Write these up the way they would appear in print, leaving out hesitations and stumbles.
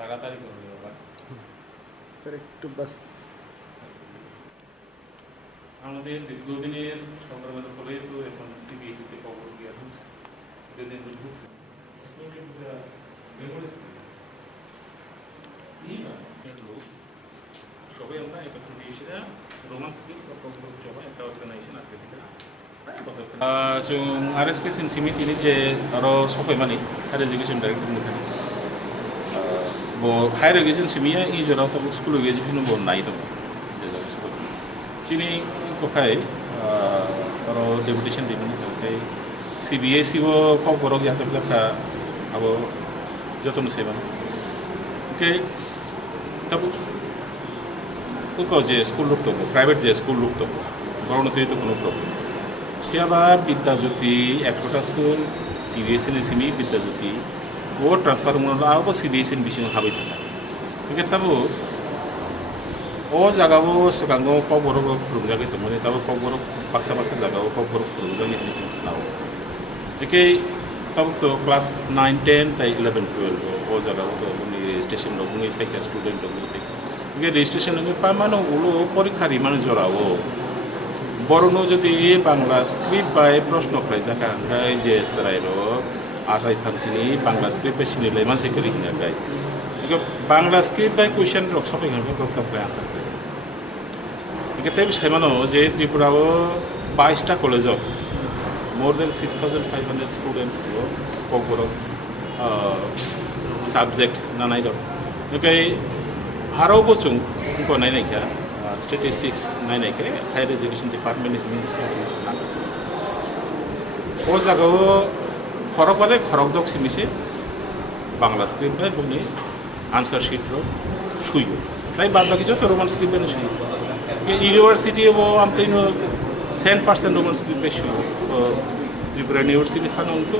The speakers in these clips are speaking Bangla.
তাড়াতাড়ি করবে বাবা স্যার একটু বাস আমাদের দীর্ঘদিনের সংগ্রামের ফলে তো এখন সিবিএসইতে খবর গিয়ে ঢুকছে দীর্ঘদিন তো ঢুকছে সবাই আমরা একত্র দিয়েছিলা রোমান স্ক্রিপ্ট kokborok Choba একটা অর্গানাইজেশন আজকে থেকে जों Rskc सिनसिमि दिनै जे आरो सफायमानि हायर एजुकेशन डाइरेक्टर मुथानि bo हायर एजुकेशन सिमिया इ जराव तब स्कुल एजुकेशन bo नाइ दं chini kokai aro deputation dimani kokai CBSE bo kokborok yasak jaka abo joton seban okay tabu uko je school luk to private je school luk to গণতন্ত্রে তো কোনো প্রবলেম কেবা বিদ্যাজ্যোতি একটা স্কুল টিভিএসএন সিমি বিদ্যাজ্যোতি ও ট্রান্সফার মনে আবো সিবিএসএন বিশিং হাবাই থাকা একে তাবো ও জায়গাবো সিগাঙ্গো kokborok ফুরুমজাগে তো মানে তাবো kokborok বাক্সা বাক্সা জায়গাবো kokborok ফুরুমজাগে হানি সিং নাও একে তাবো তো ক্লাস 9 10 তাই 11 12 ও জায়গাবো তো উনি রেজিস্ট্রেশন দং মুই পেকে স্টুডেন্ট দং পেকে একে রেজিস্ট্রেশন নগে পামানো উলো পরীক্ষারি মানে জরাও বরনো যদি বাংলা স্ক্রিপ্ট বাই প্রশ্ন খাই জাকা খাই যে সরাইরো আসাই থাকছিনি বাংলা স্ক্রিপ্ট বাই সিনিলাই মানসি করি হিনা গাই একে বাংলা স্ক্রিপ্ট বাই কোয়েশ্চেন রক সবাই গানকে প্রথম প্রায় আনসার খাই একে তাই সাইমানো যে ত্রিপুরাও 22টা কলেজ মোর দেন 6500 স্টুডেন্টস kokborok সাবজেক্ট নানাই দক একে আরো বচুং को नाय नायखा स्टेटिस्टिक्स नायनायखाय हायर एजुकेशन डिपार्टमेंट नि स्टेटिस्टिक्स नागास ओ जागाव खरक बादे खरक दक सिमिसे बांग्ला स्क्रिप्ट बाय बुनि आंसर शीट रो सुयो ताई बाद बाकी जतो रोमान स्क्रिप्ट बाय सुयो के यूनिवर्सिटी वो आमतेनो 100% रोमान स्क्रिप्ट बाय सुयो त्रिपुरा यूनिवर्सिटी फानों तो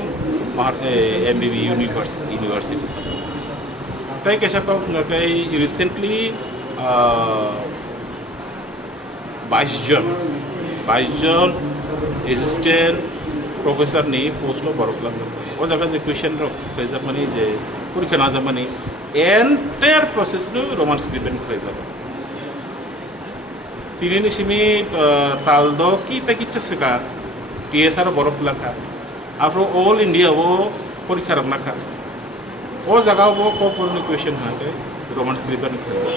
एमबीबी यूनिवर्सिटी ताई कैसा कई रिसेंटली 22 জন এসিস্ট্যান্ট প্রফেসর নি পোস্ট বরকলাম ও জায়গা যে কোয়েশ্চেন ফেজার মানে যে পরীক্ষা না যা মানে এন্টায়ার প্রসেস নো রোমান স্ক্রিপ্ট খাই যাব তিনি নিসিমি তালদ কি তাকি চসকা টিএসআর বরক লাখা আফ্রো অল ইন্ডিয়া ও পরীক্ষা রাখনা খা ও জায়গা ও kokborok কোয়েশ্চেন হাতে রোমান স্ক্রিপ্ট খাই যাব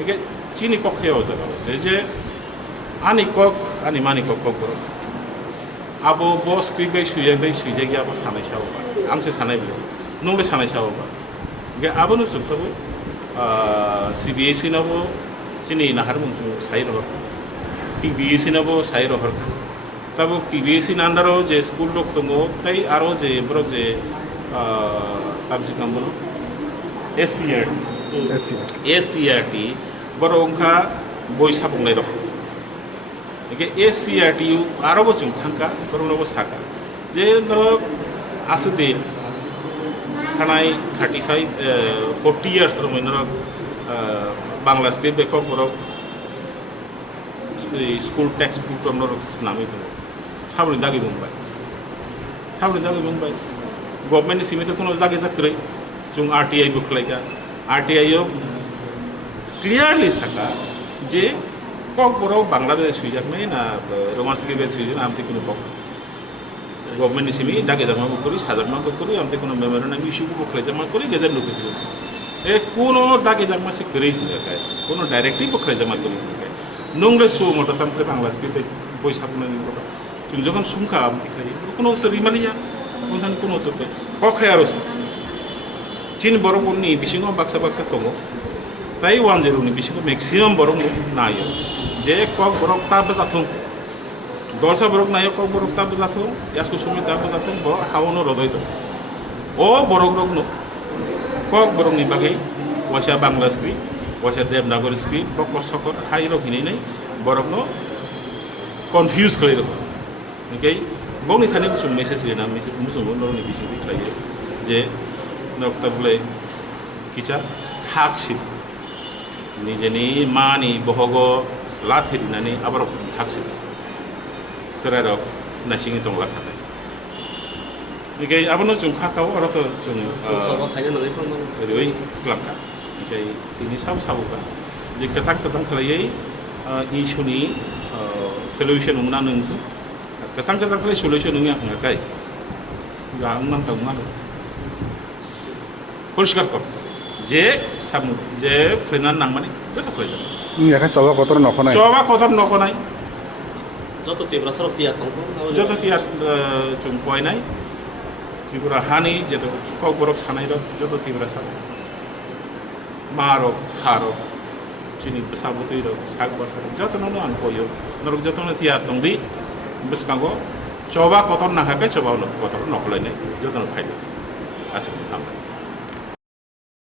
একে চিনি পক্ষেও জায়গা আছে যে ani mani kokborok abo bo script bai suijagi abo sanai saoba amse sanai bile nungbe sanai saoba ge abo no jungtabo CBSE nabo chini nahar mungsu sai rohor TBSE nabo sai rohor tabo TBSE nandaro je school lok tongo tai aro je borok je tabji kambono SCRT boro ongkha boi sabungnai rok একে SCRT আরো বচুং থাকা করুণবো সাকা যে ধরো আসুদিন থানায় 40 ইয়ার্স রমই ধরো বাংলা স্ক্রিপ্ট বে kokborok school text book rock নামি তো সাবরি দাগি বুংবাই গভর্নমেন্ট সিমিতে কোনো দাগে জাকরে जों RTI বুকলাইকা RTI ক্লিয়ারলি সাকা যে kokborok Bangladesh suijaknai na roman script suijak amte kono pok government ni simi dage jama kori sajarma kori amte kono memorandum issue ko khlejama kori gezer luke e kono dage jama se kori kai kono directly ko khlejama kori kai nongre su moto tample bangla script boi sabna ni ko chung jokhon sumkha amte khai kono uttor rimaliya onhan kono uttor kai kokhai aro chin borok ni bisingo baksa tongo tai 10 ni bisingo maximum borok nayo যে kokborok ta bezathung dolsa borok nayo kokborok ta bezathung yasko sumi ta bezathung bo hawono rodoi to o borok rok no kokborok ni bagai washa bangla script washa devanagari script prokor sokor hai rok hini nai borok no confuse khlai rok okay boni thani busum message rena message busum no ni bisi diklai je nokta bole kicha thaksin নিজেনি মানি বহগো লাথেরিনানি আবার থাকছে সেরারক নাসিংই তংলা খাতায় Oke, abang tu kau orang tu Sobat hanya nanti pun mana. Rui kelangka. Oke, ini sabu kan. Jika kesang kelai isu ni solution umna nunggu. Kesang kelai solution nunggu apa kai? Jangan umna tahu mana. পরিষ্কার কর যে সামু যে ফ্লেনার নাম মানে যত করে যাবে এখন সবা কত নখনাই সবা কথা নকনাই যত তীব্র সরব তিয়া কম যত তিয়ার চুম কয় নাই ত্রিপুরা হানি যেত ককবরক সানাই রক যত তীব্র সাব মারক হারক চিনি সাবুতই রক শাক বাসা যত ননো আন কইও নরক যত তিয়ার দংদি বিসকাঙ্গো সবা কথা না হাকে সবা কথা নকলাই নাই যত ফাইলে আছে আমরা